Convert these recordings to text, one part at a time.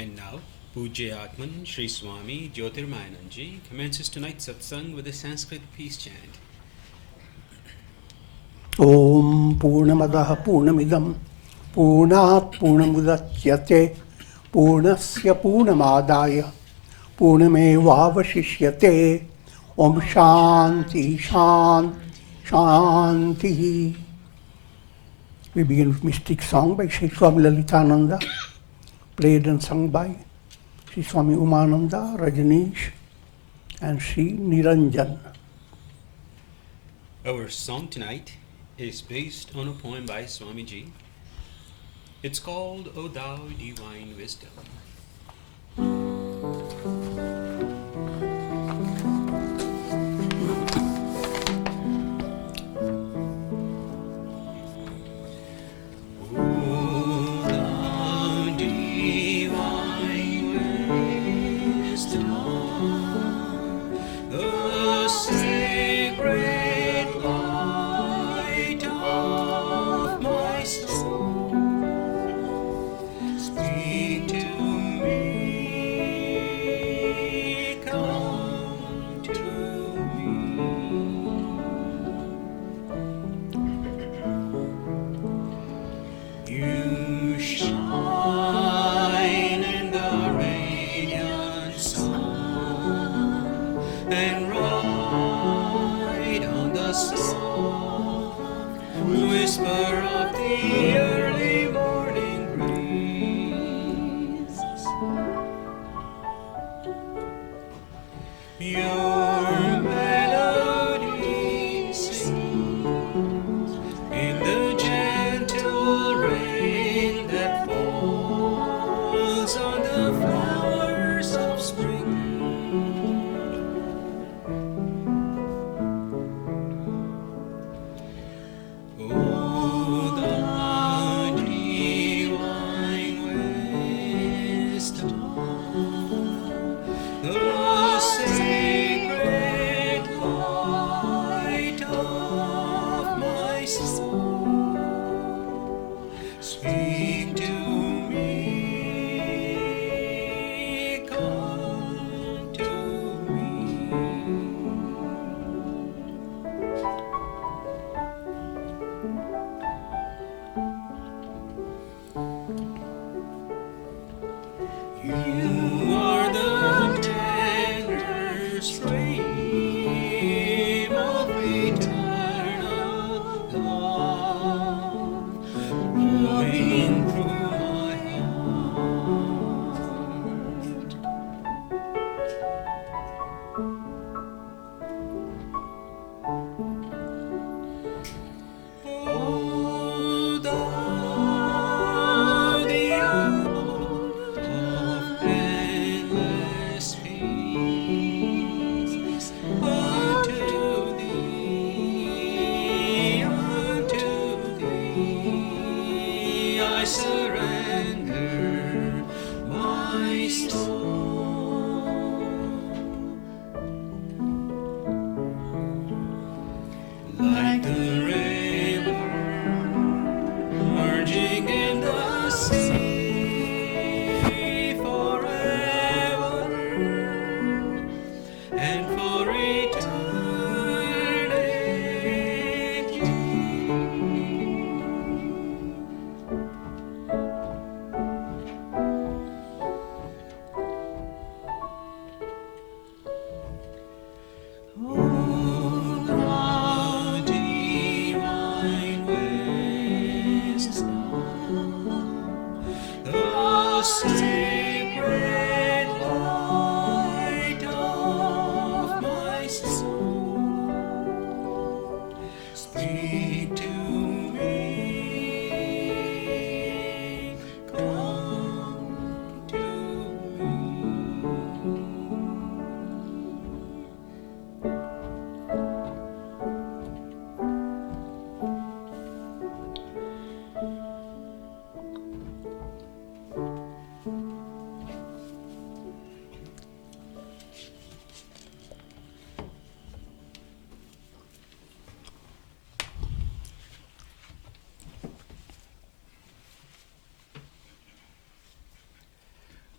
And now, Pujya Atman Sri Swami Jyotirmayananda commences tonight's Satsang with a Sanskrit peace chant. Om Purnamadaha Purnamidam Purnat Purnamudachyate Purnasya Purnamadaya Purnamevavashishyate Om Shanti Shanti. We begin with mystic song by Sri Swami Lalitananda, played and sung by Sri Swami Umananda, Rajneesh and Sri Niranjan. Our song tonight is based on a poem by Swamiji. It's called O Thou Divine Wisdom.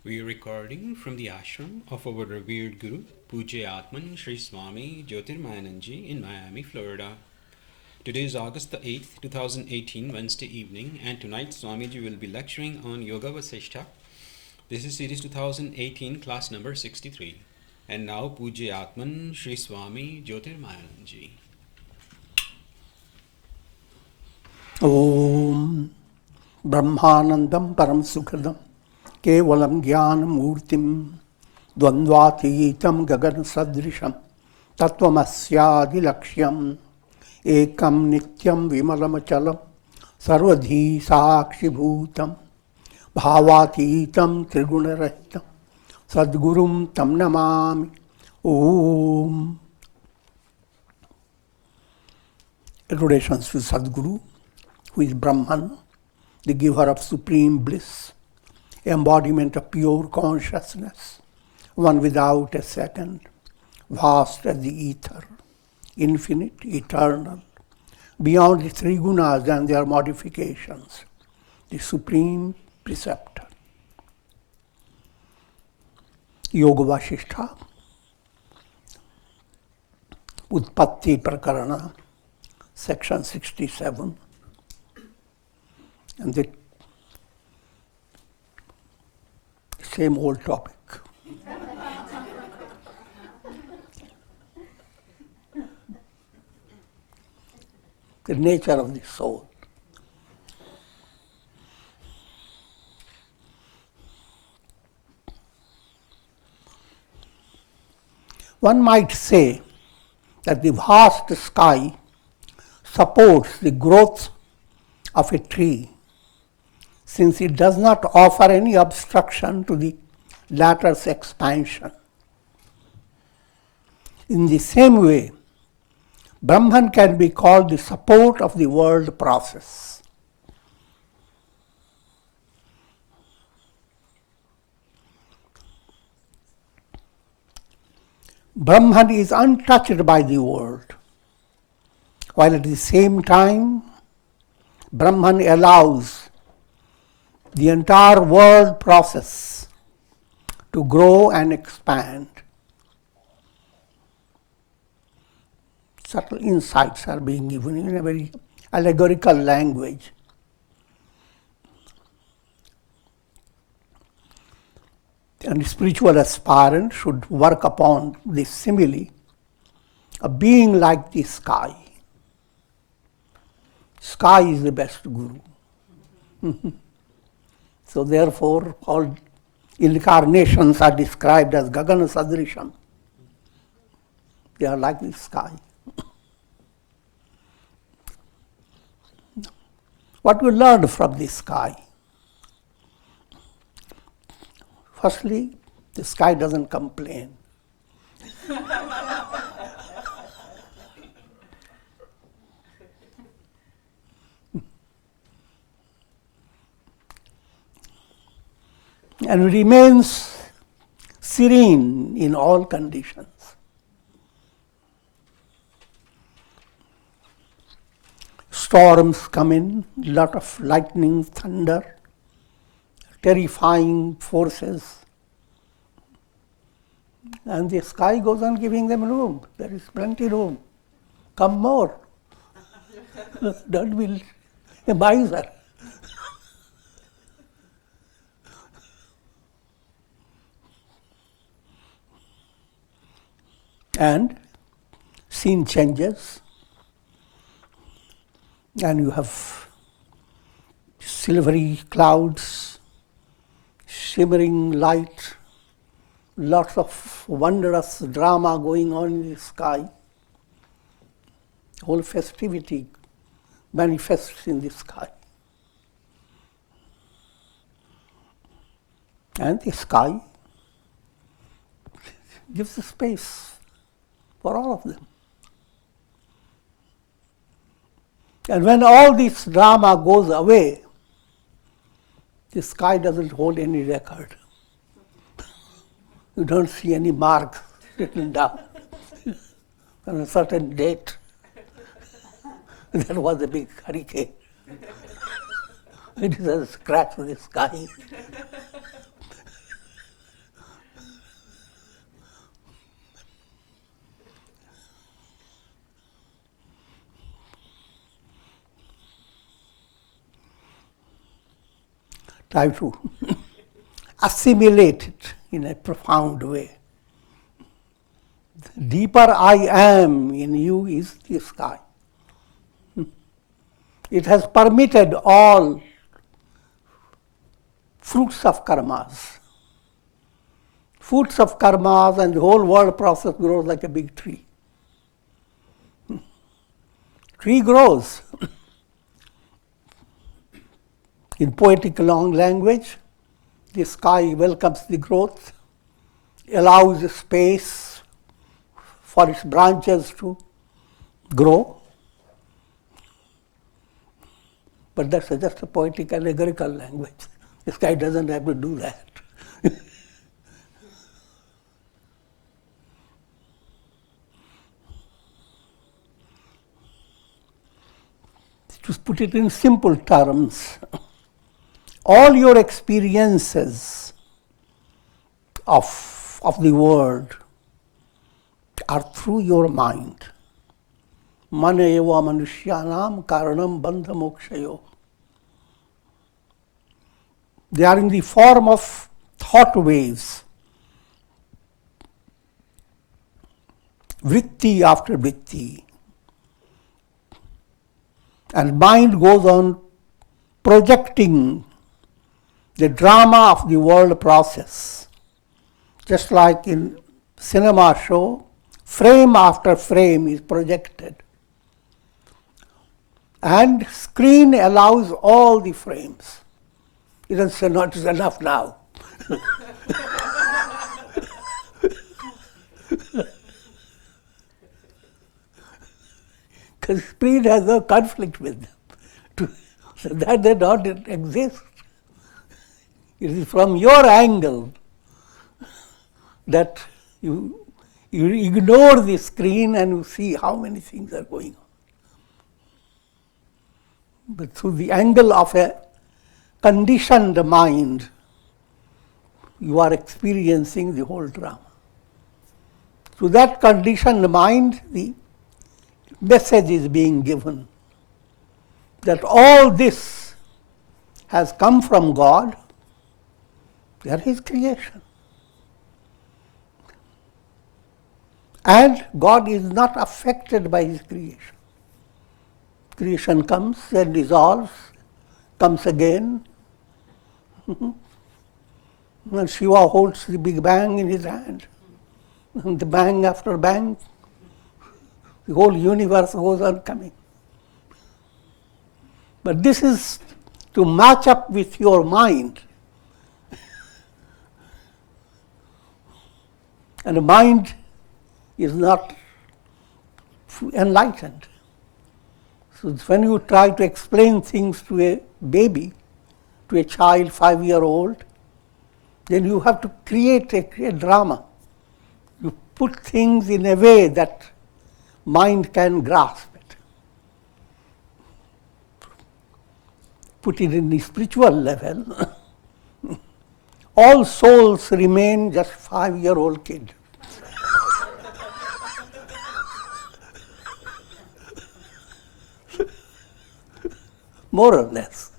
We are recording from the ashram of our revered Guru, Pujya Atman Sri Swami Jyotirmayananda in Miami, Florida. Today is August the 8th, 2018, Wednesday evening, and tonight Swamiji will be lecturing on Yoga Vasistha. This is series 2018, class number 63. And now Pujya Atman Sri Swami Jyotirmayananda. Om Brahmanandam Param Sukhadam Kevalam Jnanam Murtim Dvandvatītam Gagan Sadrisham Tattvamasya Laksham Ekam Nityam Vimalamachalam Sarvadhi Sakshi Bhutam Bhavatītam Trigunarahitam Sadgurum Tam Namami. Om. Adorations to Sadguru, who is Brahman, the giver of supreme bliss, embodiment of pure consciousness, one without a second, vast as the ether, infinite, eternal, beyond the three gunas and their modifications, the supreme preceptor. Yoga Vasistha, Utpatti Prakarana, section 67, and the same old topic. The nature of the soul. One might say that the vast sky supports the growth of a tree, since it does not offer any obstruction to the latter's expansion. In the same way, Brahman can be called the support of the world process. Brahman is untouched by the world, while at the same time, Brahman allows the entire world process to grow and expand. Subtle insights are being given in a very allegorical language. And the spiritual aspirant should work upon this simile of being like the sky. Sky is the best guru. So therefore, all incarnations are described as Gagana Sadrisham. They are like the sky. What we learned from the sky? Firstly, the sky doesn't complain. And remains serene in all conditions. Storms come in, lot of lightning, thunder, terrifying forces, and the sky goes on giving them room. There is plenty room. Come more. Don't be a miser. And scene changes, and you have silvery clouds, shimmering light, lots of wondrous drama going on in the sky. Whole festivity manifests in the sky. And the sky gives the space for all of them. And when all this drama goes away, the sky doesn't hold any record. You don't see any marks written down on a certain date. There was a big hurricane. It is a scratch on the sky. try to assimilate it in a profound way. The deeper I am in you is the sky. It has permitted all fruits of karmas. Fruits of karmas, and the whole world process grows like a big tree. Tree grows. In poetic long language, the sky welcomes the growth, allows space for its branches to grow. But that's just a poetic allegorical language. The sky doesn't have to do that. To put it in simple terms, all your experiences of the world are through your mind. Mana eva manushyanam karanam bandha mokshayo. They are in the form of thought waves, vritti after vritti. And mind goes on projecting the drama of the world process. Just like in cinema show, frame after frame is projected. And screen allows all the frames. It doesn't say, not enough now. Because screen has no conflict with them. So that they don't exist. It is from your angle that you ignore the screen and you see how many things are going on. But through the angle of a conditioned mind, you are experiencing the whole drama. Through that conditioned mind, the message is being given that all this has come from God. They are His creation. And God is not affected by His creation. Creation comes and dissolves, comes again. And Shiva holds the big bang in his hand. And the bang after bang, the whole universe goes on coming. But this is to match up with your mind. And the mind is not enlightened. So when you try to explain things to a baby, to a child 5-year-old, then you have to create a drama. You put things in a way that mind can grasp it. Put it in the spiritual level, all souls remain just 5-year-old kid. More or less.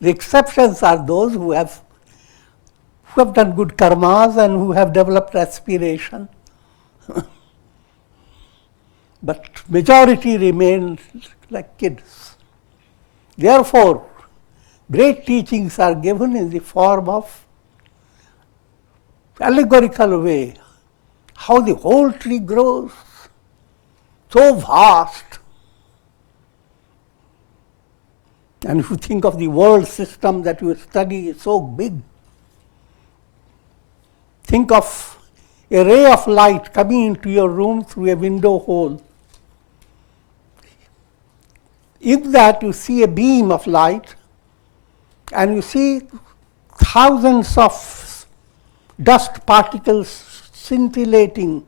The exceptions are those who have done good karmas and who have developed aspiration. But majority remain like kids. Therefore, great teachings are given in the form of allegorical way, how the whole tree grows, so vast. And if you think of the world system that you study, it's so big. Think of a ray of light coming into your room through a window hole. In that you see a beam of light and you see thousands of dust particles scintillating.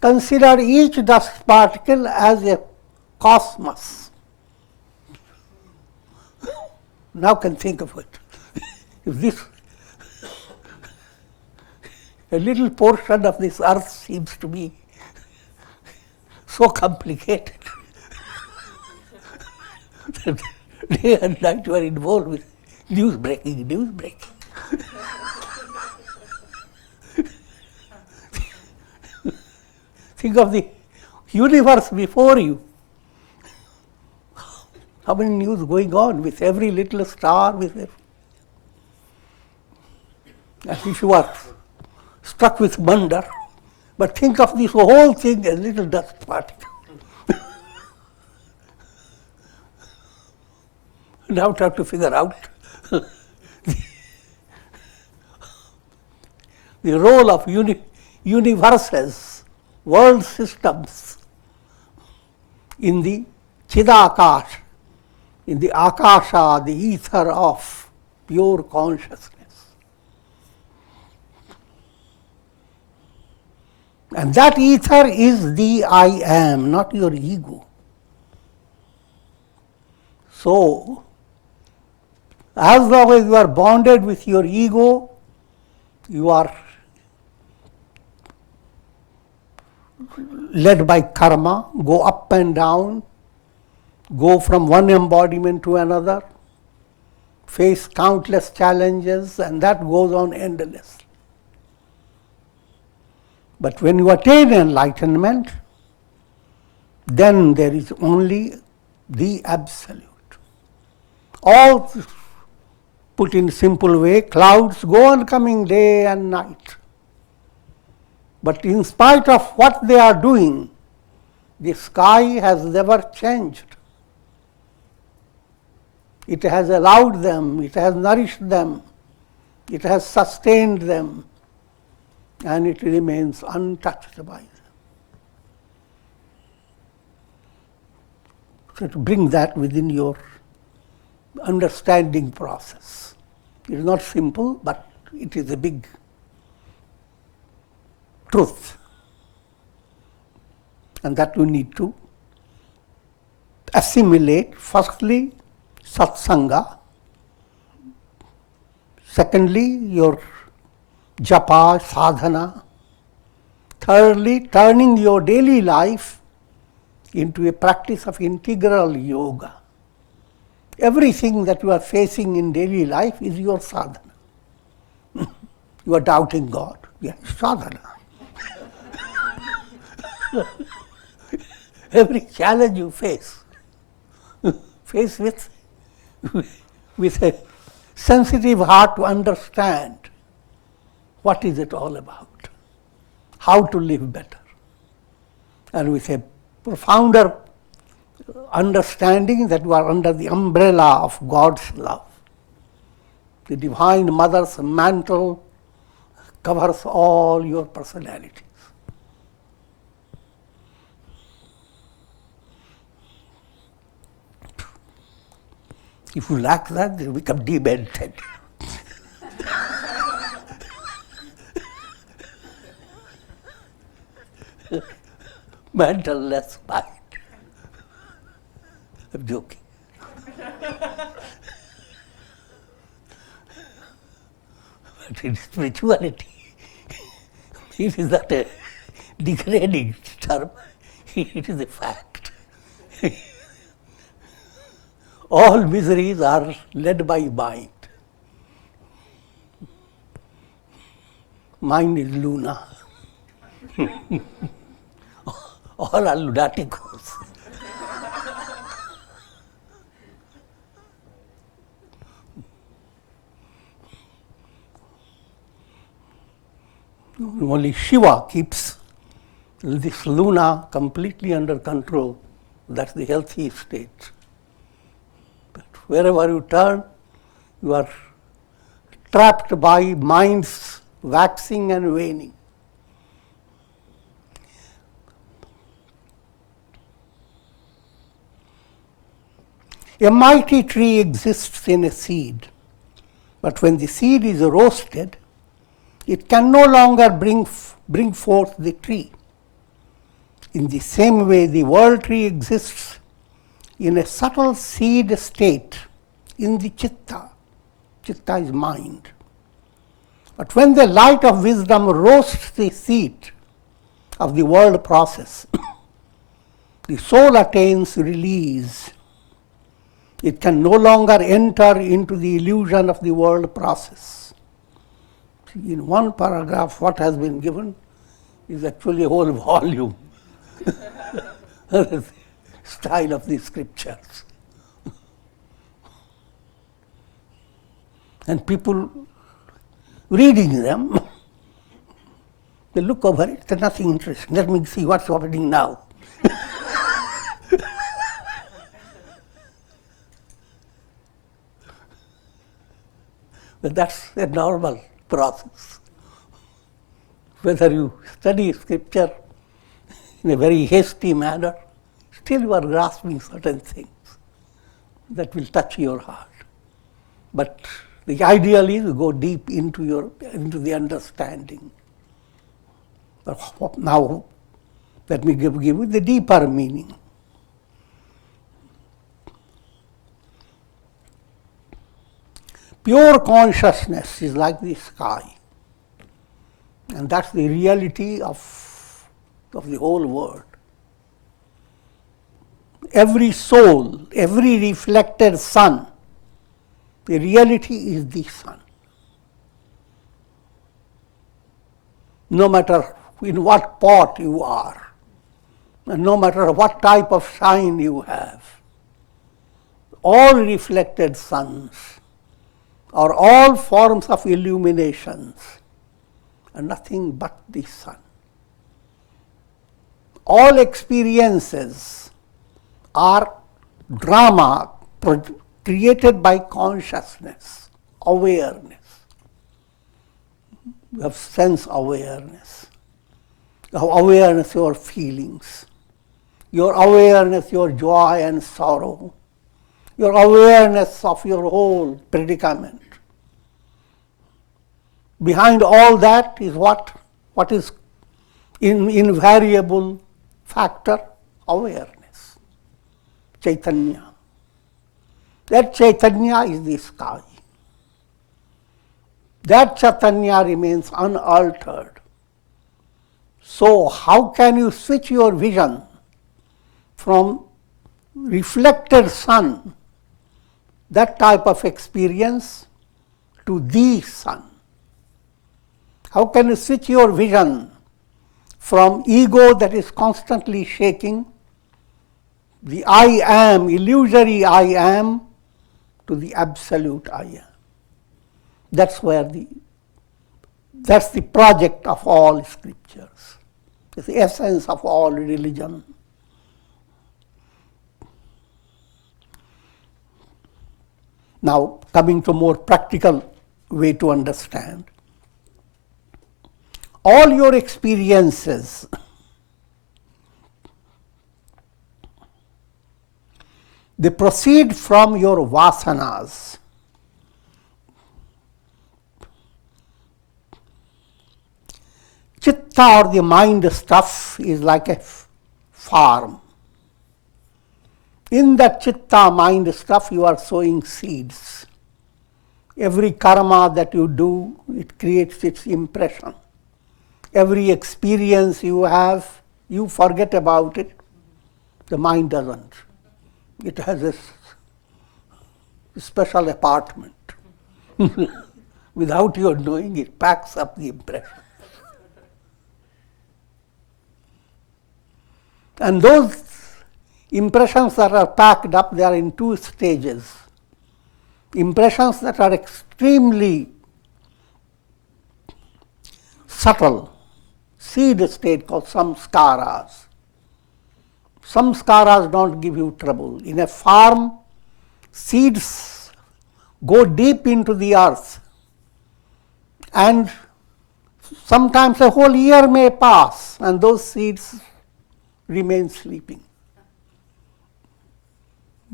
Consider each dust particle as a cosmos. Now can think of it. If this, a little portion of this earth seems to be so complicated. Day and night you are involved with news breaking, news breaking. Think of the universe before you. How many news going on with every little star, with every... As if you are struck with wonder, but think of this whole thing as little dust particle. Now try to figure out the role of universes, world systems in the Chidakash, in the Akasha, the ether of pure consciousness. And that ether is the I am, not your ego. So, as long as you are bonded with your ego, you are led by karma, go up and down, go from one embodiment to another, face countless challenges, and that goes on endlessly. But when you attain enlightenment, then there is only the Absolute. All, put in simple way, clouds go on coming day and night. But in spite of what they are doing, the sky has never changed. It has allowed them, it has nourished them, it has sustained them, and it remains untouched by them. So to bring that within your understanding process. It is not simple, but it is a big truth. And that you need to assimilate. Firstly, satsanga. Secondly, your japa, sadhana. Thirdly, turning your daily life into a practice of integral yoga. Everything that you are facing in daily life is your sadhana. You are doubting God. Yes, sadhana. Every challenge you face with a sensitive heart to understand what is it all about, how to live better, and with a profounder understanding that you are under the umbrella of God's love. The Divine Mother's mantle covers all your personalities. If you lack that, you become demented. Mantle-less mind. I'm joking. But in spirituality, it is not a degrading term, it is a fact. All miseries are led by mind. Mind is Luna. All are lunaticos. Only Shiva keeps this Luna completely under control. That's the healthy state. But wherever you turn, you are trapped by mind's waxing and waning. A mighty tree exists in a seed, but when the seed is roasted, it can no longer bring forth the tree. In the same way, the world tree exists in a subtle seed state in the chitta. Chitta is mind. But when the light of wisdom roasts the seed of the world process, the soul attains release. It can no longer enter into the illusion of the world process. See, in one paragraph, what has been given is actually a whole volume. Style of the scriptures. And people reading them, they look over it, there's nothing interesting. Let me see what's happening now. But that's a normal process. Whether you study scripture in a very hasty manner, still you are grasping certain things that will touch your heart. But the ideal is to go deep into the understanding. But now, let me give you the deeper meaning. Pure consciousness is like the sky. And that's the reality of the whole world. Every soul, every reflected sun, the reality is the sun. No matter in what pot you are, and no matter what type of shine you have, all reflected suns are all forms of illuminations and nothing but the sun. All experiences are drama created by consciousness, awareness. You have sense awareness. You have awareness of your feelings. Your awareness, your joy and sorrow. Your awareness of your whole predicament. Behind all that is what is invariable factor? Awareness. Chaitanya. That Chaitanya is the sky. That Chaitanya remains unaltered. So how can you switch your vision from reflected sun, that type of experience, to the sun? How can you switch your vision from ego that is constantly shaking, the I am, illusory I am, to the absolute I am? That's the project of all scriptures. It's the essence of all religion. Now, coming to a more practical way to understand. All your experiences they proceed from your vasanas. Chitta, or the mind stuff, is like a farm. In that chitta mind stuff, you are sowing seeds. Every karma that you do, it creates its impression. Every experience you have, you forget about it. The mind doesn't. It has a special apartment. Without your knowing, it packs up the impression. And those impressions that are packed up, they are in two stages. Impressions that are extremely subtle, seed state called samskaras. Samskaras don't give you trouble. In a farm, seeds go deep into the earth, and sometimes a whole year may pass and those seeds remain sleeping.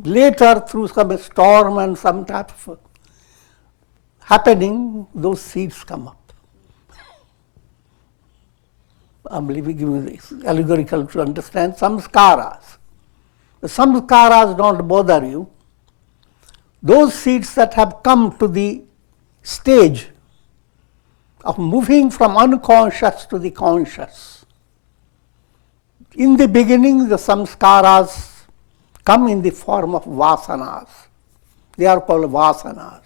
Later, through some storm and some type of happening, those seeds come up. I'm giving you this allegorical to understand samskaras. The samskaras don't bother you. Those seeds that have come to the stage of moving from unconscious to the conscious. In the beginning, the samskaras come in the form of vasanas, They are called vasanas.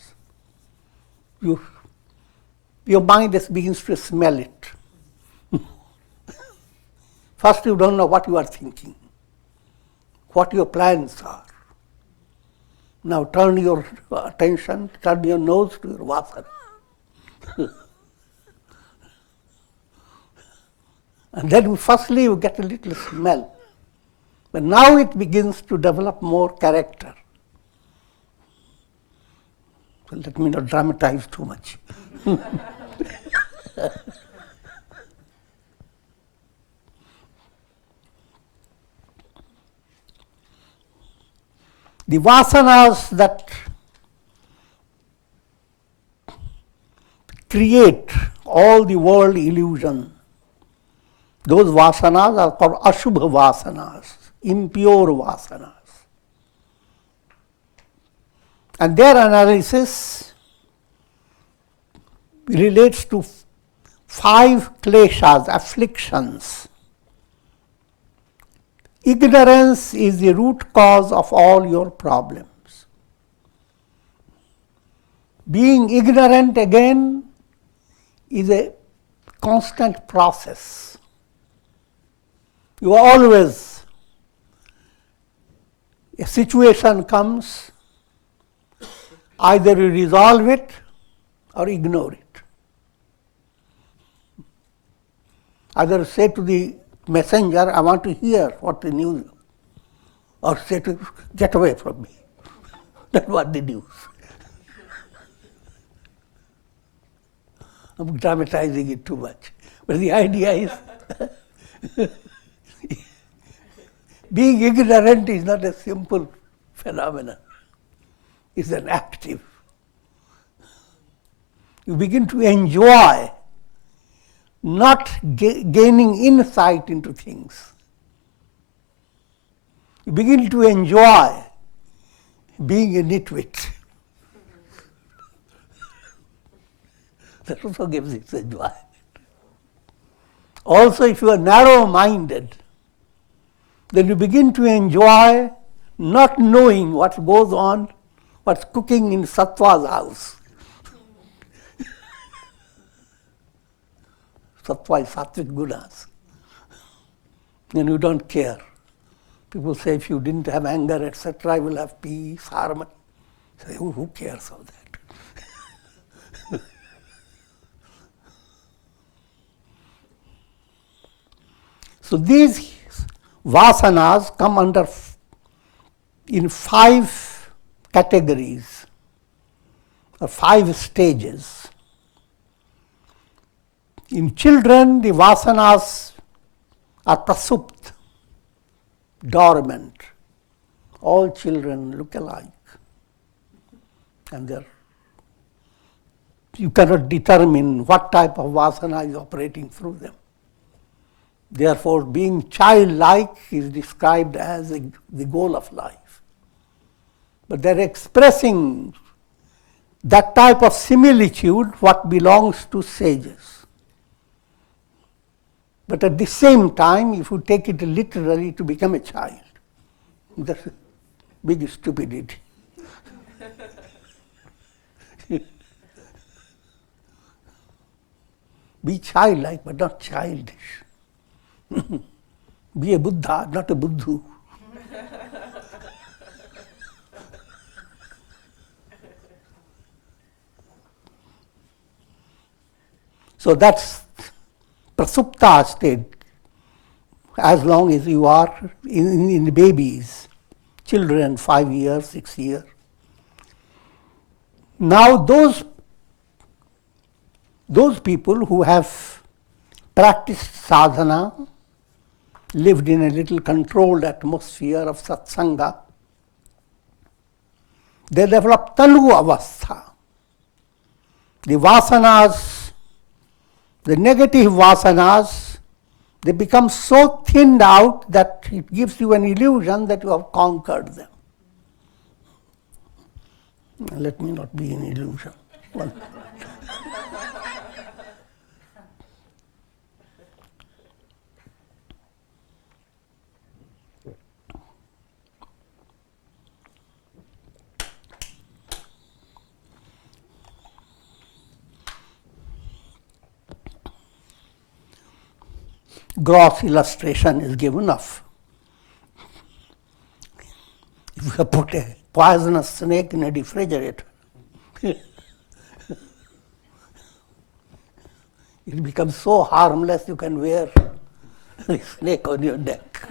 Your mind just begins to smell it. First you don't know what you are thinking, what your plans are. Now turn your attention, turn your nose to your vasana. And then firstly you get a little smell. But now it begins to develop more character. So let me not dramatize too much. The vasanas that create all the world illusion, those vasanas are called ashubha vasanas, impure vasanas. And their analysis relates to 5 kleshas, afflictions. Ignorance is the root cause of all your problems. Being ignorant again is a constant process. You always, a situation comes, either you resolve it or ignore it. Either say to the messenger, I want to hear what the news is, or say to get away from me. That's what the news. I'm dramatizing it too much. But the idea is being ignorant is not a simple phenomenon. It's an active. You begin to enjoy not gaining insight into things. You begin to enjoy being a nitwit. That also gives its enjoyment. Also, if you are narrow-minded, then you begin to enjoy not knowing what goes on, what's cooking in Sattva's house. Sattva is sattvic gunas. Then you don't care. People say if you didn't have anger, etc., I will have peace, harmony. Say, who cares of that? So these vasanas come under in 5 categories or 5 stages. In children, the vasanas are prasupt, dormant. All children look alike. And you cannot determine what type of vasana is operating through them. Therefore, being childlike is described as the goal of life. But they're expressing that type of similitude what belongs to sages. But at the same time, if you take it literally to become a child, that's a big stupidity. Be childlike, but not childish. Be a Buddha, not a Buddhu. So that's prasupta state, as long as you are in the babies, children 5 years, 6 years. Now those people who have practiced sadhana, lived in a little controlled atmosphere of satsanga, they develop tanu avastha. The vasanas, the negative vasanas, they become so thinned out that it gives you an illusion that you have conquered them. Let me not be an illusion. gross illustration is given of if you put a poisonous snake in a refrigerator, it becomes so harmless you can wear the snake on your neck.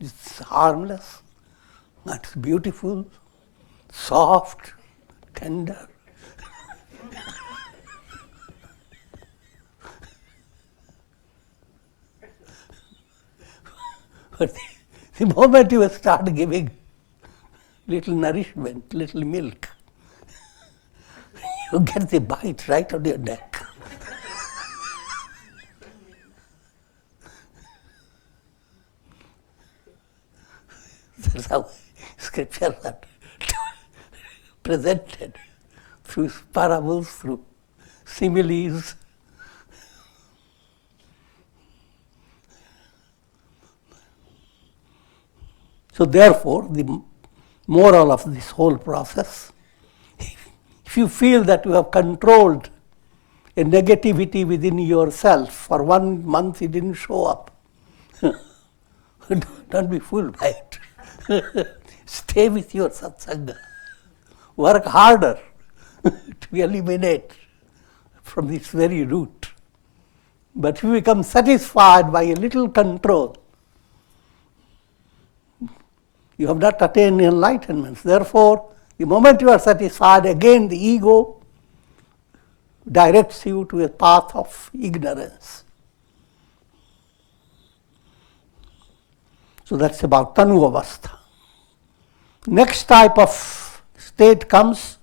It's harmless, it's beautiful, soft, tender. But the moment you start giving little nourishment, little milk, you get the bite right on your neck. That's how scriptures are presented, through parables, through similes. So therefore, the moral of this whole process, if you feel that you have controlled a negativity within yourself, for 1 month it didn't show up, don't be fooled by it. Stay with your satsanga. Work harder to eliminate from this very root. But if you become satisfied by a little control, you have not attained enlightenment. Therefore, the moment you are satisfied, again the ego directs you to a path of ignorance. So that's about Tanu Avastha. Next type of state comes,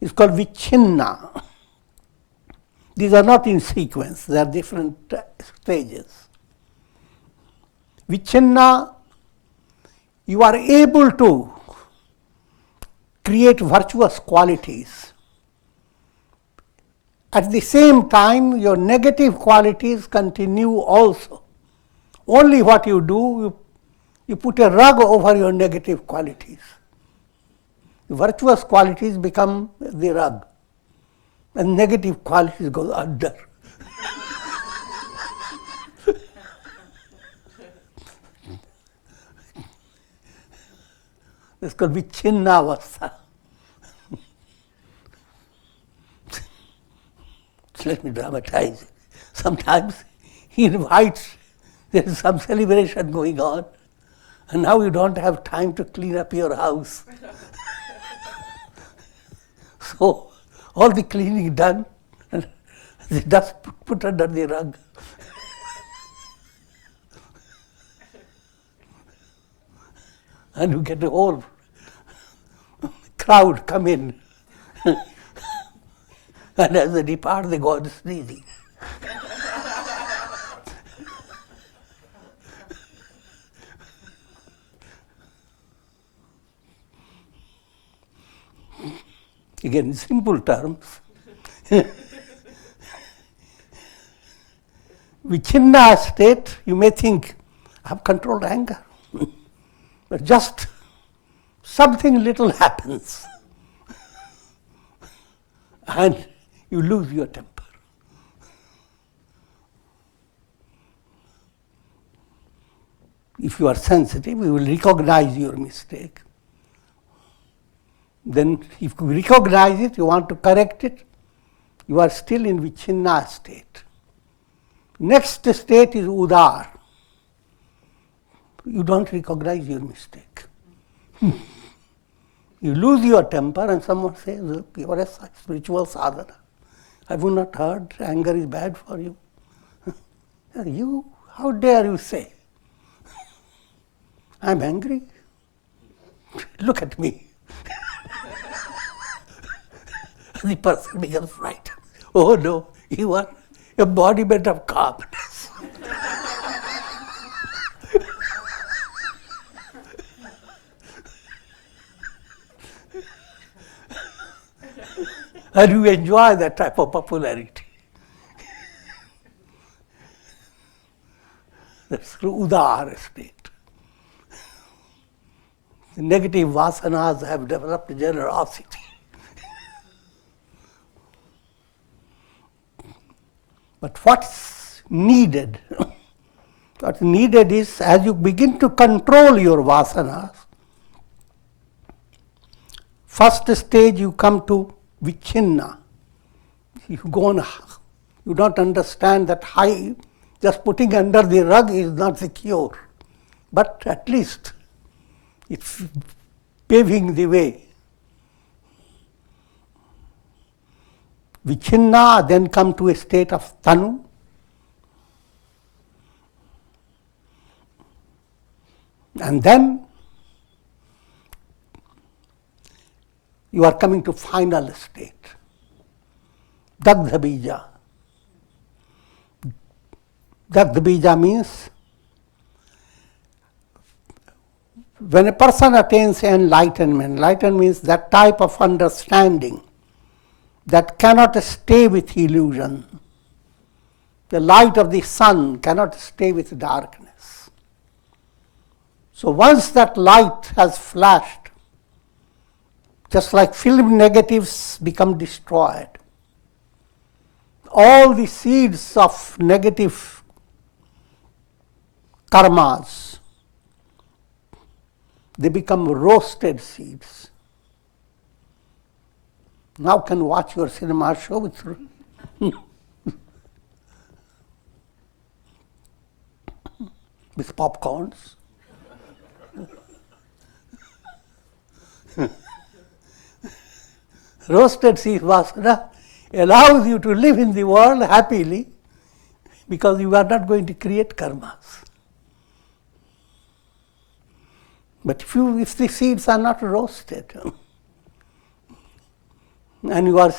is called Vichinna. These are not in sequence, they are different stages. Vichinna, you are able to create virtuous qualities. At the same time, your negative qualities continue also. Only what you do, you put a rug over your negative qualities. The virtuous qualities become the rug, and negative qualities go under. It's called Vichinna Avastha. Let me dramatize it. Sometimes he invites, there is some celebration going on, and now you don't have time to clean up your house. So all the cleaning done, and the dust put under the rug. And you get the whole crowd come in. And as they depart, they go on sneezing. Again, in simple terms, Vichinna state, you may think, I have controlled anger. But just something little happens and you lose your temper. If you are sensitive, you will recognize your mistake. Then if you recognize it, you want to correct it, you are still in Vichinna state. Next state is Udar. You don't recognize your mistake. You lose your temper and someone says, you are a spiritual sadhana. Have you not heard anger is bad for you? You, how dare you say? I'm angry. Look at me. The person becomes frightened. Oh no, you are embodiment of calmness. And you enjoy that type of popularity. That's the Udara state. The negative vasanas have developed generosity. But what's needed? What's needed is, as you begin to control your vasanas, first stage you come to vichinna. You go on, you don't understand that just putting under the rug is not the cure. But at least it's paving the way. Vichinna, then come to a state of tanu. And then you are coming to final state. Dagdha bija. Dagdha bija means when a person attains enlightenment, enlightenment means that type of understanding that cannot stay with illusion. The light of the sun cannot stay with darkness. So once that light has flashed, just like film negatives become destroyed, all the seeds of negative karmas, they become roasted seeds. Now can watch your cinema show with with popcorns. Roasted seed vasana allows you to live in the world happily because you are not going to create karmas. But if the seeds are not roasted, and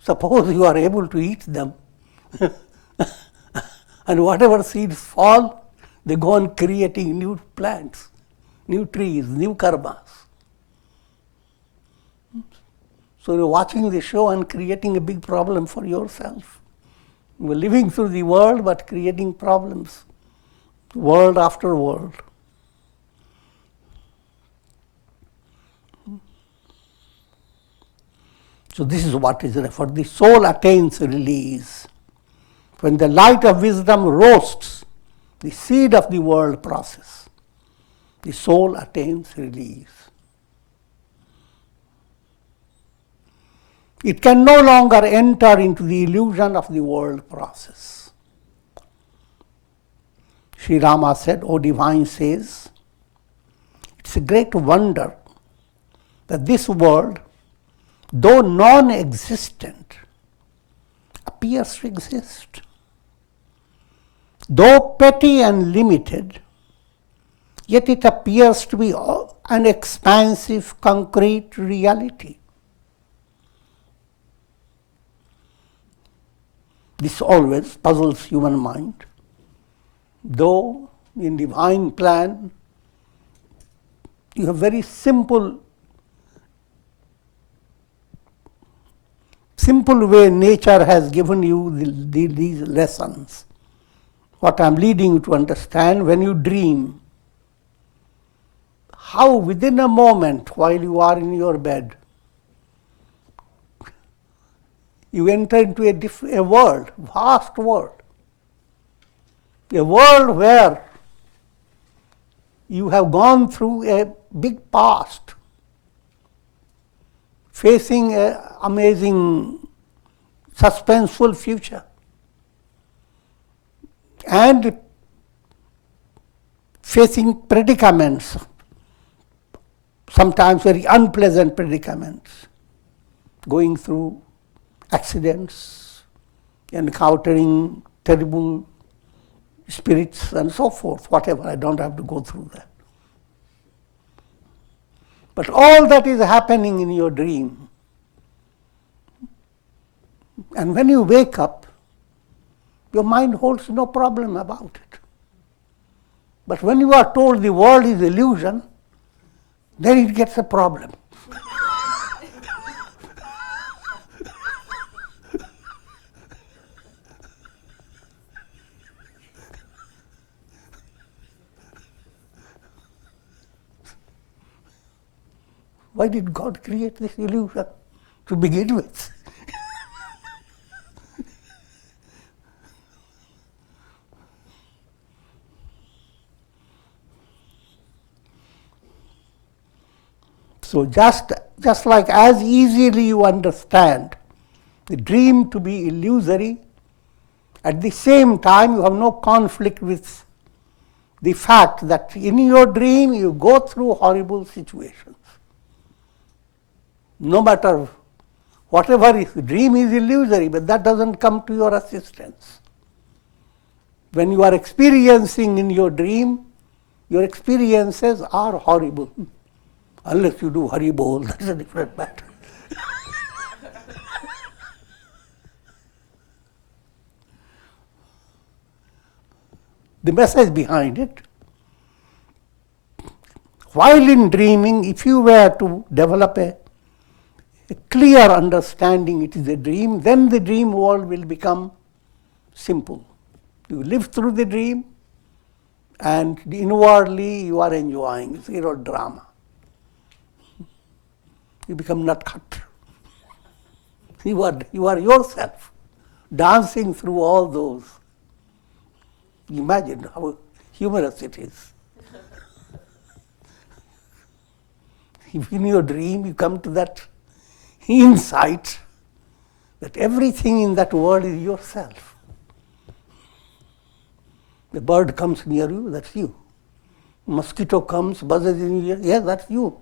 suppose you are able to eat them, and whatever seeds fall, they go on creating new plants, new trees, new karmas. So you're watching the show and creating a big problem for yourself. You're living through the world but creating problems, world after world. So this is what is referred. The soul attains release. When the light of wisdom roasts the seed of the world process, the soul attains release. It can no longer enter into the illusion of the world process. Sri Rama said, O divine says, it's a great wonder that this world, though non-existent, appears to exist. Though petty and limited, yet it appears to be an expansive, concrete reality. This always puzzles human mind. Though in divine plan, you have very simple way nature has given you these lessons. What I'm leading you to understand, when you dream, how within a moment while you are in your bed, you enter into a world, vast world. A world where you have gone through a big past, facing an amazing, suspenseful future, and facing predicaments, sometimes very unpleasant predicaments, going through accidents, encountering terrible spirits and so forth, whatever. I don't have to go through that. But all that is happening in your dream. And when you wake up, your mind holds no problem about it. But when you are told the world is illusion, then it gets a problem. Why did God create this illusion to begin with? So just like as easily you understand the dream to be illusory, at the same time you have no conflict with the fact that in your dream you go through horrible situations. No matter whatever is, the dream is illusory, but that doesn't come to your assistance. When you are experiencing in your dream, your experiences are horrible. Unless you do Haribol, that's a different matter. The message behind it, while in dreaming, if you were to develop a clear understanding it is a dream, then the dream world will become simple. You live through the dream and inwardly you are enjoying zero drama. You become nutcut. You are yourself dancing through all those. Imagine how humorous it is. If in your dream you come to that insight that everything in that world is yourself. The bird comes near you, that's you. Mosquito comes, buzzes in your ear, yes, that's you.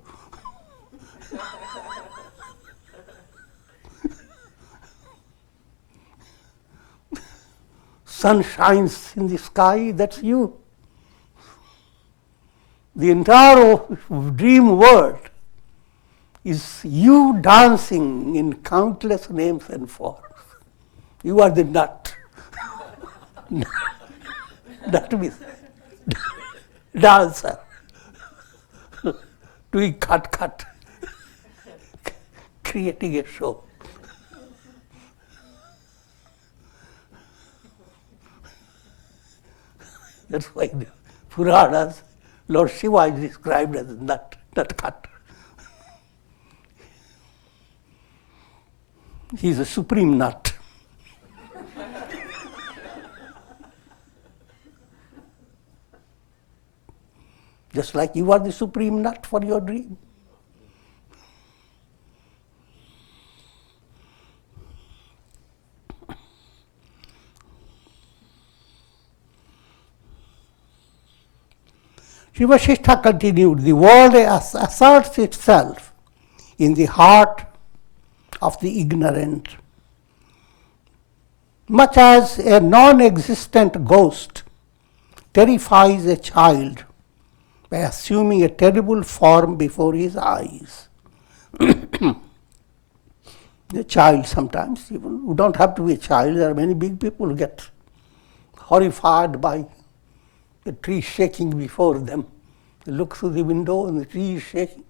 Sun shines in the sky, that's you. The entire dream world is you dancing in countless names and forms. You are the nut. That means dancer. Doing cut, creating a show. That's why the Puranas, Lord Shiva is described as a nut cut. He is a supreme nut. Just like you are the supreme nut for your dream. Yoga Vasistha continued, the world asserts itself in the heart of the ignorant, much as a non-existent ghost terrifies a child by assuming a terrible form before his eyes. The child sometimes, even who don't have to be a child, there are many big people who get horrified by the tree shaking before them. They look through the window and the tree is shaking.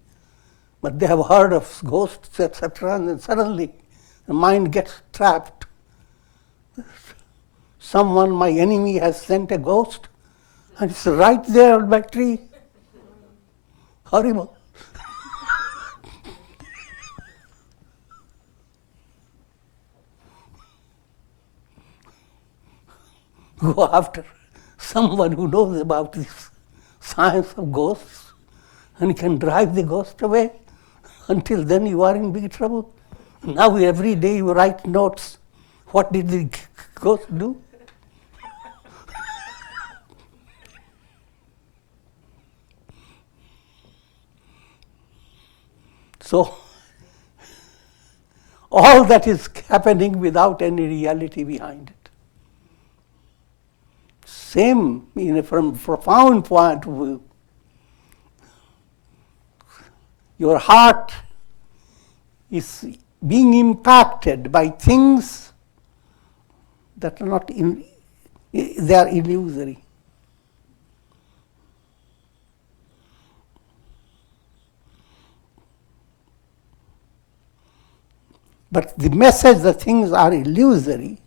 But they have heard of ghosts, etc., and then suddenly the mind gets trapped. Someone, my enemy, has sent a ghost, and it's right there on my tree. Horrible. Go after someone who knows about this science of ghosts and can drive the ghost away. Until then you are in big trouble. Now every day you write notes. What did the ghost do? So all that is happening without any reality behind it. Same from a profound point of view. Your heart is being impacted by things that are not they are illusory. But the message that things are illusory,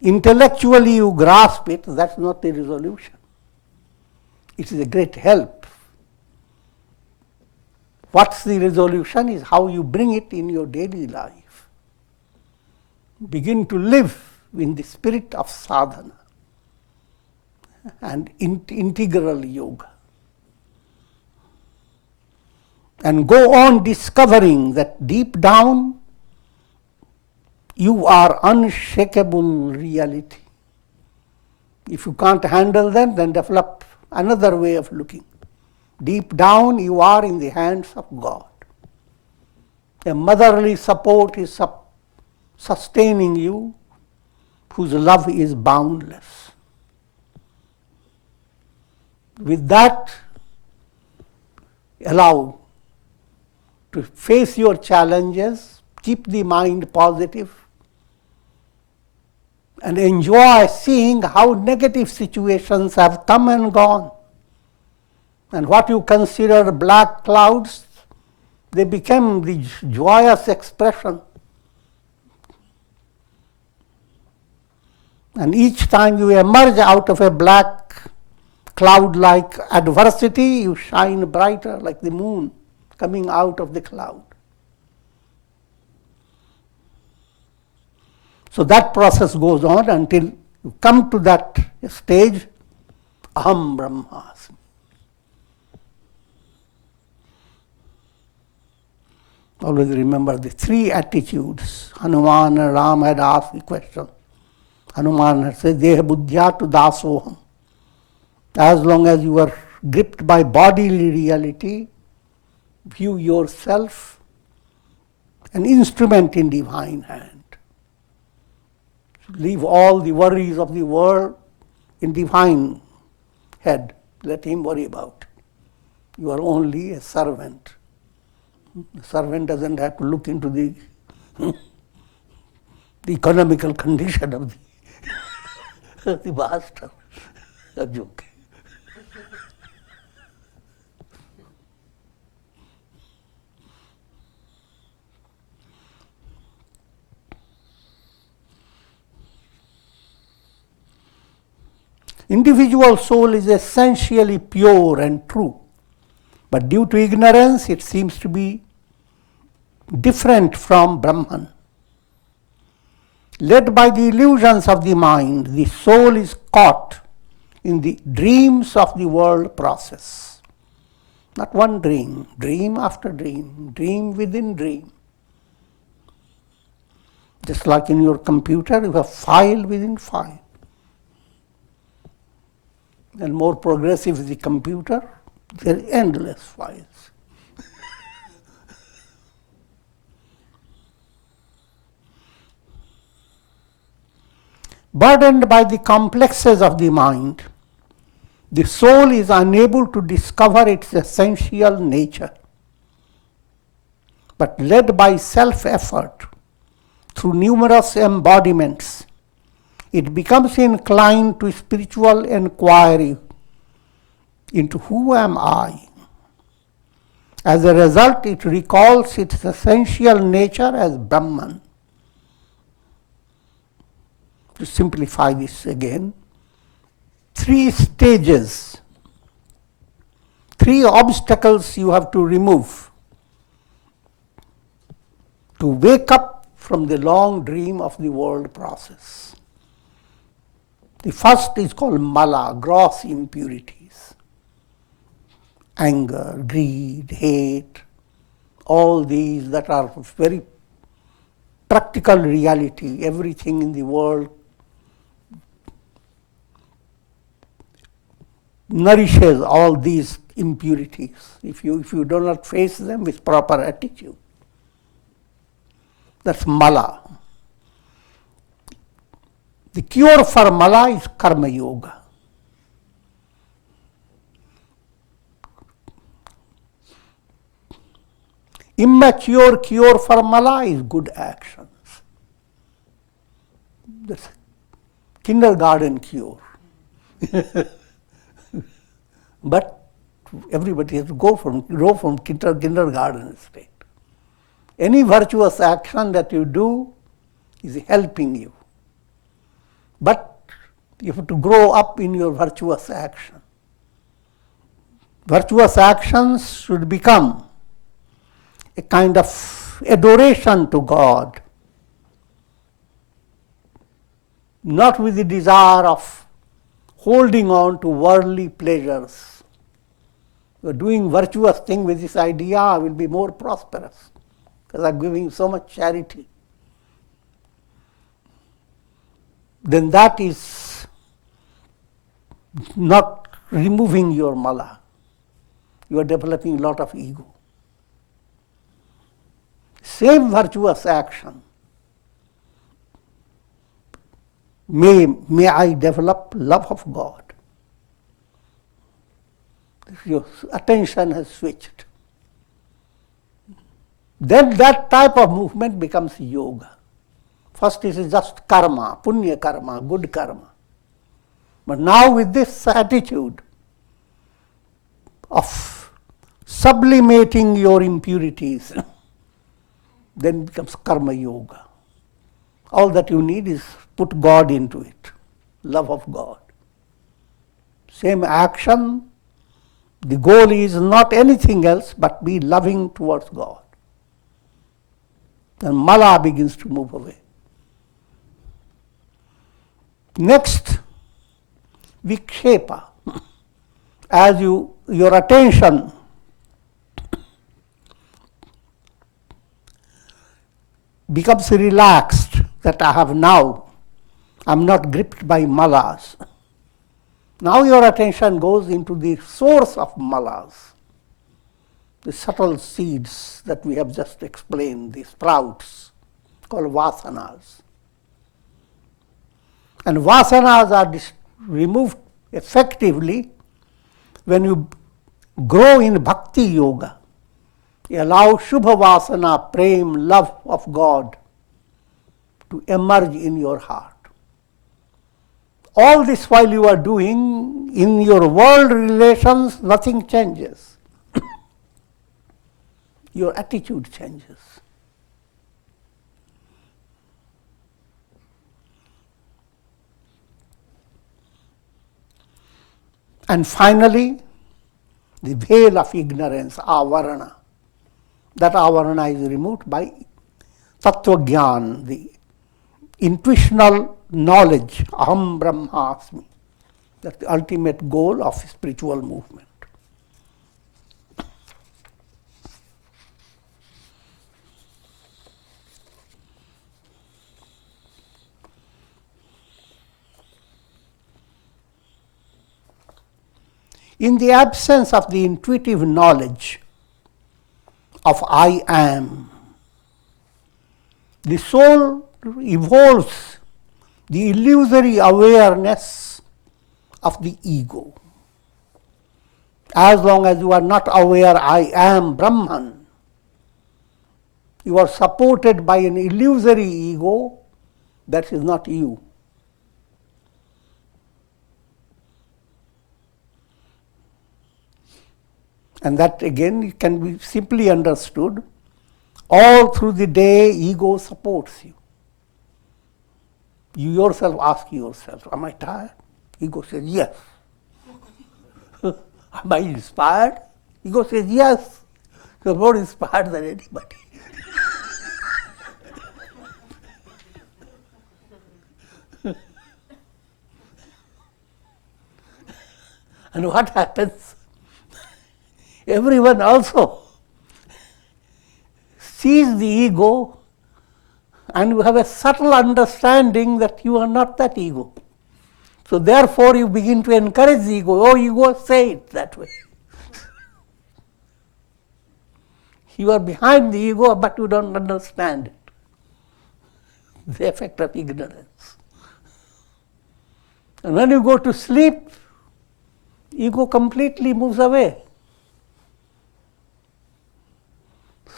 intellectually you grasp it, that's not the resolution. It is a great help. What's the resolution is how you bring it in your daily life. Begin to live in the spirit of sadhana and integral yoga. and go on discovering that deep down you are unshakable reality. If you can't handle them, then develop another way of looking. Deep down you are in the hands of God. A motherly support is sustaining you, whose love is boundless. With that, allow to face your challenges, keep the mind positive, and enjoy seeing how negative situations have come and gone. And what you consider black clouds, they become the joyous expression. And each time you emerge out of a black cloud-like adversity, you shine brighter like the moon coming out of the cloud. So that process goes on until you come to that stage, Aham Brahmasmi. Always remember the three attitudes. Hanuman and Ram had asked the question. Hanuman had said, Deha buddhya tu dasoham. As long as you are gripped by bodily reality, view yourself an instrument in divine hand. Leave all the worries of the world in divine head. Let him worry about it. You are only a servant. The servant doesn't have to look into the economical condition of the master. A joke. Individual soul is essentially pure and true, but due to ignorance it seems to be different from Brahman. Led by the illusions of the mind, the soul is caught in the dreams of the world process. Not one dream, dream after dream, dream within dream. Just like in your computer, you have file within file. And more progressive is the computer, there are endless files. Burdened by the complexes of the mind, the soul is unable to discover its essential nature. But led by self-effort, through numerous embodiments, it becomes inclined to spiritual enquiry into who am I. As a result, it recalls its essential nature as Brahman. To simplify this again, 3 stages, 3 obstacles you have to remove to wake up from the long dream of the world process. The first is called mala, gross impurities. Anger, greed, hate, all these that are very practical reality. Everything in the world nourishes all these impurities if you do not face them with proper attitude. That's mala. The cure for mala is karma yoga. Immature cure for mala is good actions. That's kindergarten cure. But everybody has to grow from kindergarten state. Any virtuous action that you do is helping you. But you have to grow up in your virtuous action. Virtuous actions should become a kind of adoration to God, not with the desire of holding on to worldly pleasures. You're doing virtuous thing with this idea, I will be more prosperous because I'm giving so much charity. Then that is not removing your mala. You are developing a lot of ego. Same virtuous action. May I develop love of God. Your attention has switched. Then that type of movement becomes yoga. First it is just karma, punya karma, good karma. But now with this attitude of sublimating your impurities, then it becomes karma yoga. All that you need is put God into it, love of God. Same action, the goal is not anything else but be loving towards God. Then mala begins to move away. Next, vikshepa. As your attention becomes relaxed, that I have now, I'm not gripped by malas. Now your attention goes into the source of malas, the subtle seeds that we have just explained, the sprouts called vasanas. And vasanas are removed effectively when you grow in bhakti yoga. You allow shubha vasana, prem, love of God to emerge in your heart. All this while you are doing, in your world relations, nothing changes. Your attitude changes. And finally, the veil of ignorance, avarana. That avarana is removed by tattva gyan, the intuitional knowledge, aham brahmasmi. That's the ultimate goal of spiritual movement. In the absence of the intuitive knowledge of I am, the soul evolves the illusory awareness of the ego. As long as you are not aware I am Brahman, you are supported by an illusory ego that is not you. And that again can be simply understood. All through the day, ego supports you. You yourself ask yourself, am I tired? Ego says, yes. Am I inspired? Ego says, yes. You're more inspired than anybody. And what happens? Everyone also sees the ego, and you have a subtle understanding that you are not that ego. So therefore you begin to encourage the ego. Oh, ego, say it that way. You are behind the ego, but you don't understand it. The effect of ignorance. And when you go to sleep, ego completely moves away.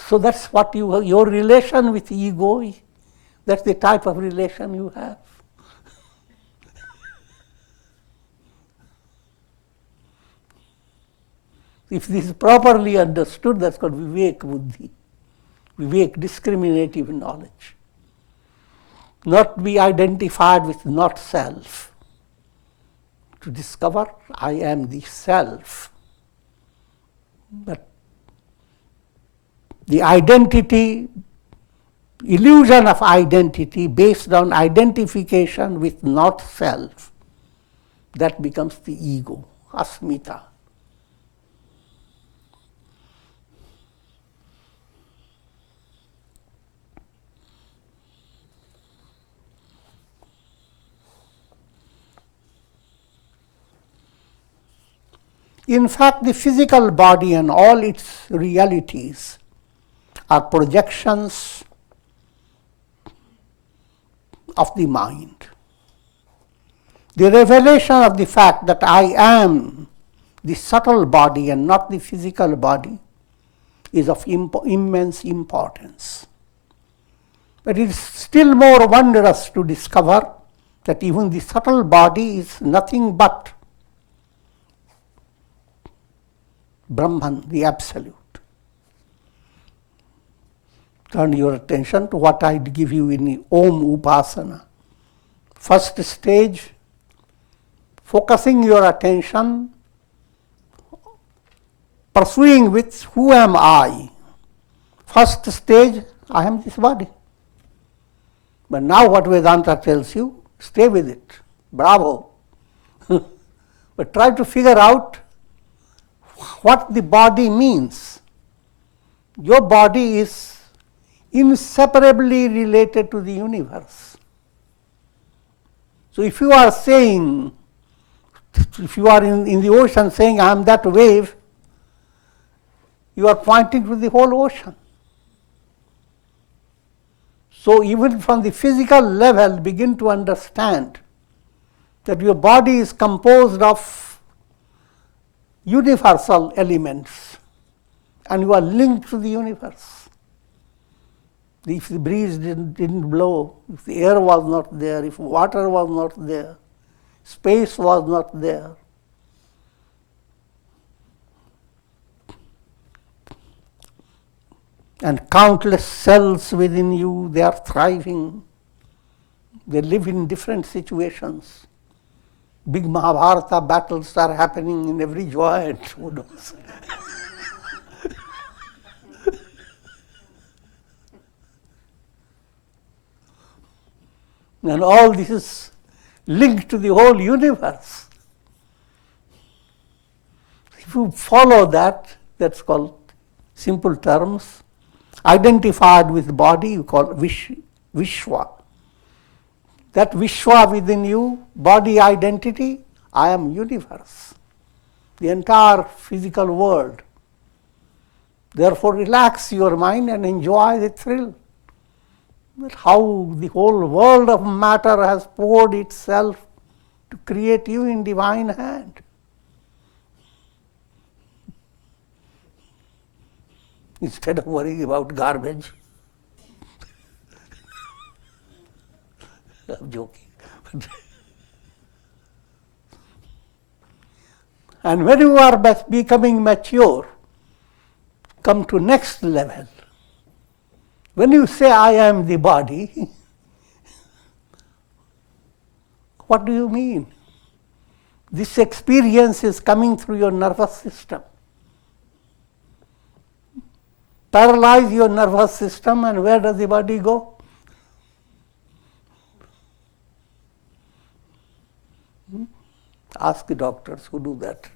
So that's what your relation with ego, that's the type of relation you have. If this is properly understood, that's called vivek buddhi, vivek, discriminative knowledge. Not be identified with not self. To discover I am the self. But the identity, illusion of identity based on identification with not self, that becomes the ego, asmita. In fact, the physical body and all its realities are projections of the mind. The revelation of the fact that I am the subtle body and not the physical body is of immense importance. But it is still more wondrous to discover that even the subtle body is nothing but Brahman, the Absolute. Turn your attention to what I give you in the Om Upasana. First stage, focusing your attention, pursuing with who am I. First stage, I am this body. But now what Vedanta tells you, stay with it. Bravo. But try to figure out what the body means. Your body is inseparably related to the universe. So if you are saying, if you are in the ocean saying, I am that wave, you are pointing to the whole ocean. So even from the physical level, begin to understand that your body is composed of universal elements and you are linked to the universe. If the breeze didn't blow, if the air was not there, if water was not there, space was not there, and countless cells within you, they are thriving. They live in different situations. Big Mahabharata battles are happening in every joint. Who knows? And all this is linked to the whole universe. If you follow that, that's called simple terms. Identified with body, you call Vishwa. That Vishwa within you, body identity, I am universe. The entire physical world. Therefore relax your mind and enjoy the thrill. That how the whole world of matter has poured itself to create you in divine hand. Instead of worrying about garbage. I'm joking. And when you are becoming mature, come to next level. When you say, I am the body, what do you mean? This experience is coming through your nervous system. Paralyze your nervous system, and where does the body go? Ask the doctors who do that.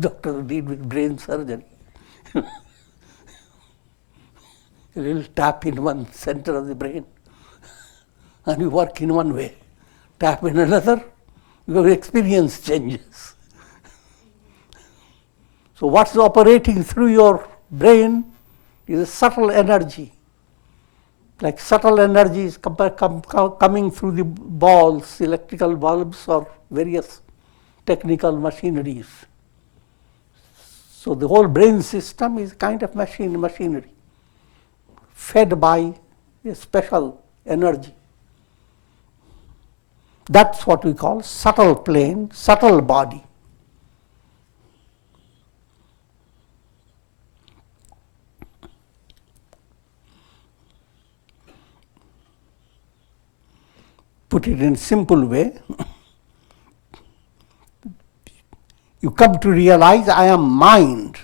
Doctors who deal with brain surgery. You will tap in one center of the brain and you work in one way. Tap in another, your experience changes. So what's operating through your brain is a subtle energy. Like subtle energy is coming through the balls, electrical bulbs or various technical machineries. So the whole brain system is kind of machinery, fed by a special energy. That's what we call subtle plane, subtle body. Put it in a simple way, you come to realize I am mind.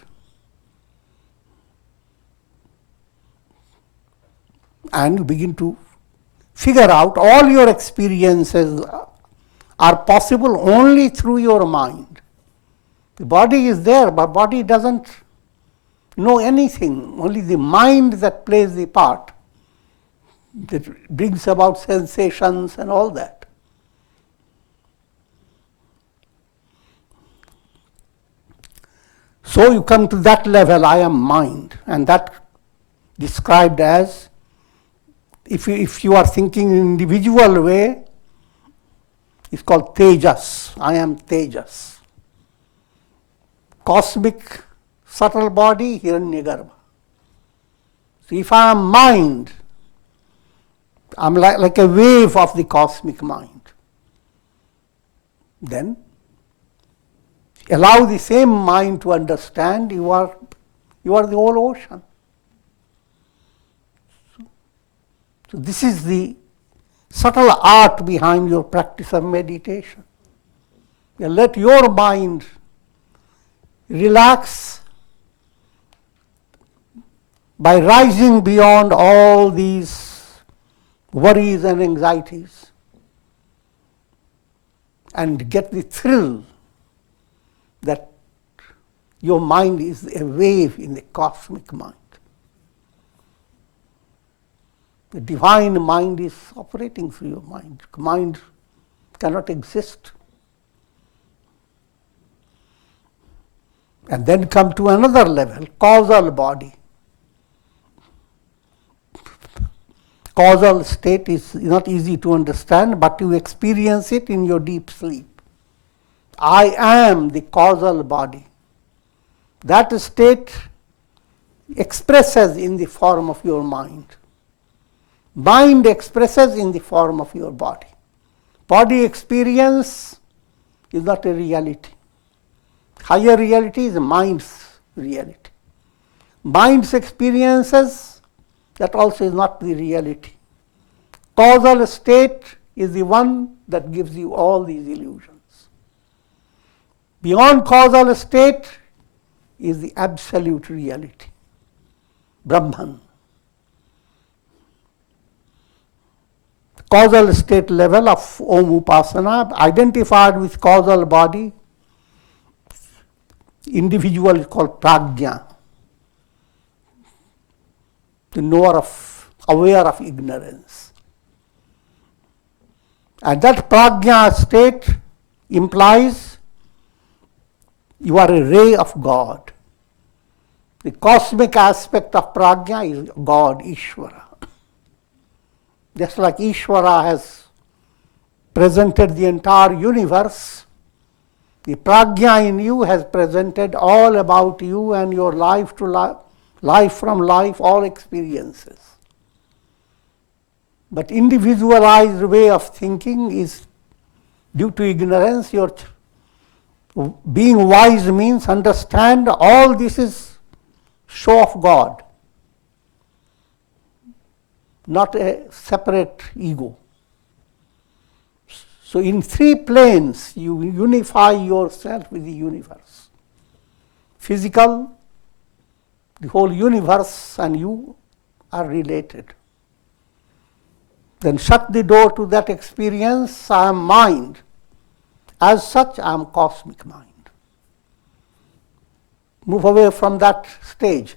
And you begin to figure out all your experiences are possible only through your mind. The body is there, but body doesn't know anything, only the mind that plays the part. that brings about sensations and all that. So you come to that level, I am mind, and that described as, if you are thinking in an individual way, it's called tejas. I am tejas. Cosmic subtle body, Hiranyagarbha. So if I am mind, I'm like a wave of the cosmic mind. Then allow the same mind to understand you are the whole ocean. So this is the subtle art behind your practice of meditation. You let your mind relax by rising beyond all these worries and anxieties and get the thrill that your mind is a wave in the cosmic mind. The divine mind is operating through your mind. Mind cannot exist. And then come to another level, causal body. Causal state is not easy to understand, but you experience it in your deep sleep. I am the causal body. That state expresses in the form of your mind. Mind expresses in the form of your body. Body experience is not a reality. Higher reality is mind's reality. Mind's experiences, that also is not the reality. Causal state is the one that gives you all these illusions. Beyond causal state is the absolute reality, Brahman. Causal state level of Om Upasana, identified with causal body, individual is called prajna, the knower of, aware of ignorance. And that prajna state implies you are a ray of God. The cosmic aspect of prajna is God, Ishvara. Just like Ishvara has presented the entire universe, the prajna in you has presented all about you and your life to life, life from life, all experiences. But individualized way of thinking is due to ignorance. Your being wise means understand all this is show of God, not a separate ego. So in three planes, you unify yourself with the universe. Physical, the whole universe and you are related. Then shut the door to that experience. I am mind. As such, I am cosmic mind. Move away from that stage.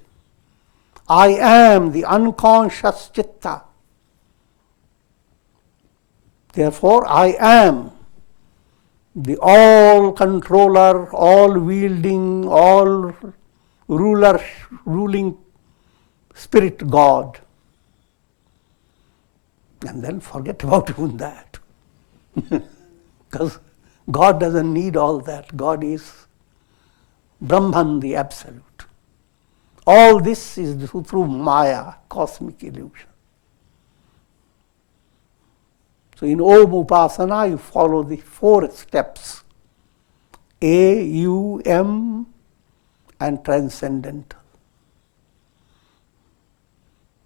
I am the unconscious chitta. Therefore, I am the all-controller, all-wielding, all-ruler, ruling spirit God. And then forget about even that. Because God doesn't need all that. God is Brahman, the absolute. All this is through Maya, cosmic illusion. So in Om Upasana, you follow the 4 steps: A, U, M, and transcendental.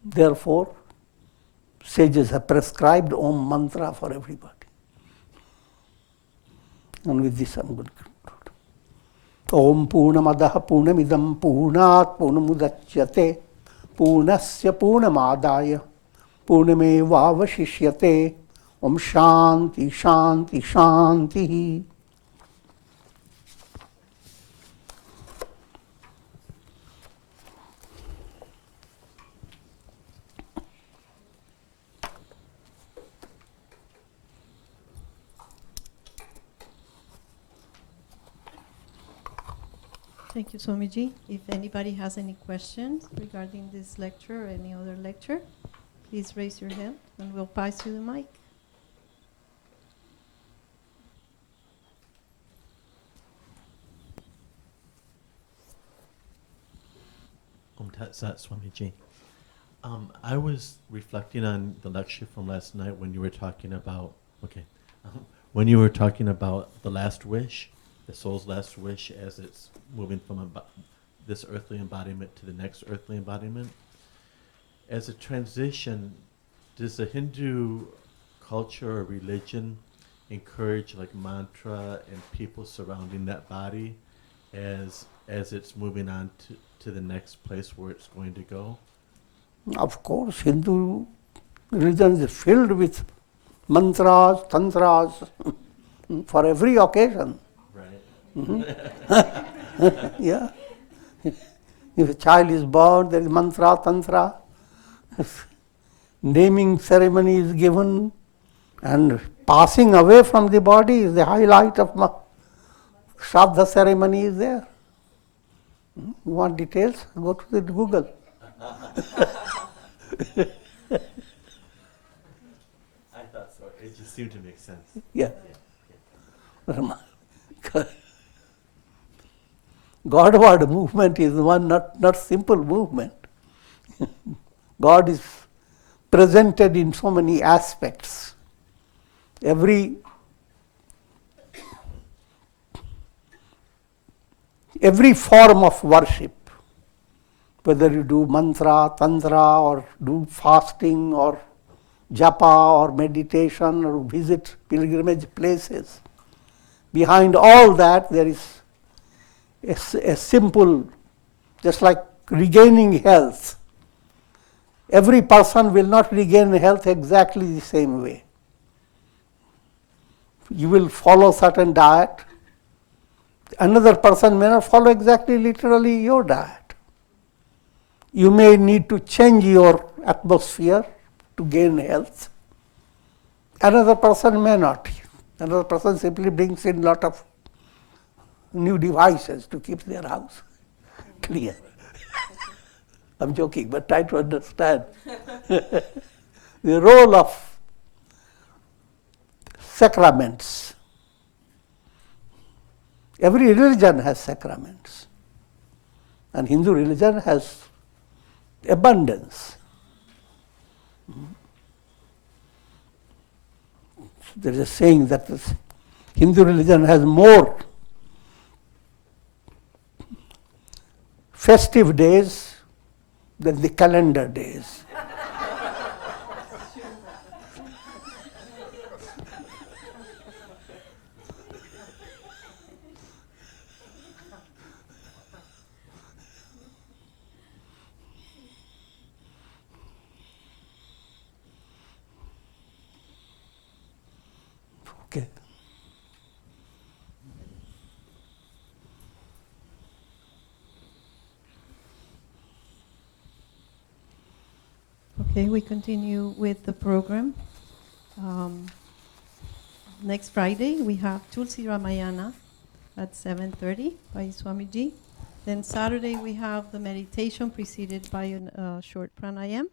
Therefore, sages have prescribed Om mantra for everybody. And with this, I'm going to conclude. Om Purnamadaha Purnamidam Purnat Purnamudachyate Purnasya Purnamadaya Purnamevavashishyate. Om Shanti Shanti Shanti. Thank you, Swamiji. If anybody has any questions regarding this lecture or any other lecture, please raise your hand and we'll pass you the mic. Tat Sat Swamiji. I was reflecting on the lecture from last night when you were talking about, when you were talking about the last wish, the soul's last wish as it's moving from this earthly embodiment to the next earthly embodiment. As a transition, does the Hindu culture or religion encourage like mantra and people surrounding that body as it's moving on to the next place where it's going to go? Of course, Hindu religion is filled with mantras, tantras for every occasion. Right. Yeah. If a child is born, there is mantra, tantra. Naming ceremony is given, and passing away from the body is the highlight of Shraddha ceremony is there. You want details? Go to the Google. I thought so. It just seemed to make sense. Yeah. Godward movement is one not simple movement. God is presented in so many aspects. Every form of worship, whether you do mantra, tantra, or do fasting, or japa, or meditation, or visit pilgrimage places, behind all that there is a simple, just like regaining health. Every person will not regain health exactly the same way. You will follow certain diet. Another person may not follow exactly literally your diet. You may need to change your atmosphere to gain health. Another person may not. Another person simply brings in a lot of new devices to keep their house clear. I'm joking, but try to understand the role of sacraments. Every religion has sacraments, and Hindu religion has abundance. There is a saying that the Hindu religion has more festive days than the calendar days. Okay. Okay, we continue with the program. Next Friday we have Tulsi Ramayana at 7:30 by Swamiji. Then Saturday we have the meditation preceded by a short pranayam.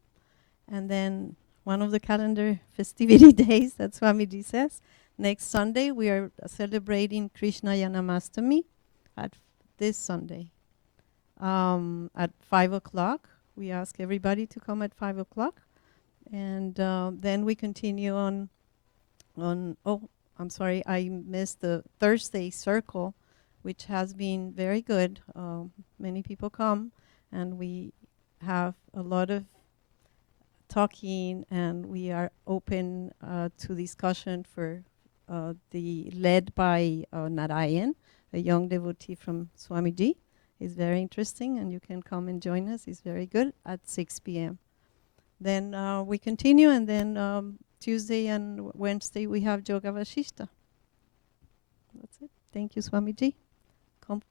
And then one of the calendar festivity days that Swamiji says, next Sunday we are celebrating Krishna Janamastami at this Sunday at 5 o'clock. We ask everybody to come at 5 o'clock. And then we continue on, I'm sorry, I missed the Thursday circle, which has been very good. Many people come, and we have a lot of talking, and we are open to discussion for the led by Narayan, a young devotee from Swamiji. It's very interesting, and you can come and join us. It's very good at 6 p.m. Then we continue, and then Tuesday and Wednesday we have Yoga Vasistha. That's it. Thank you, Swamiji. Come.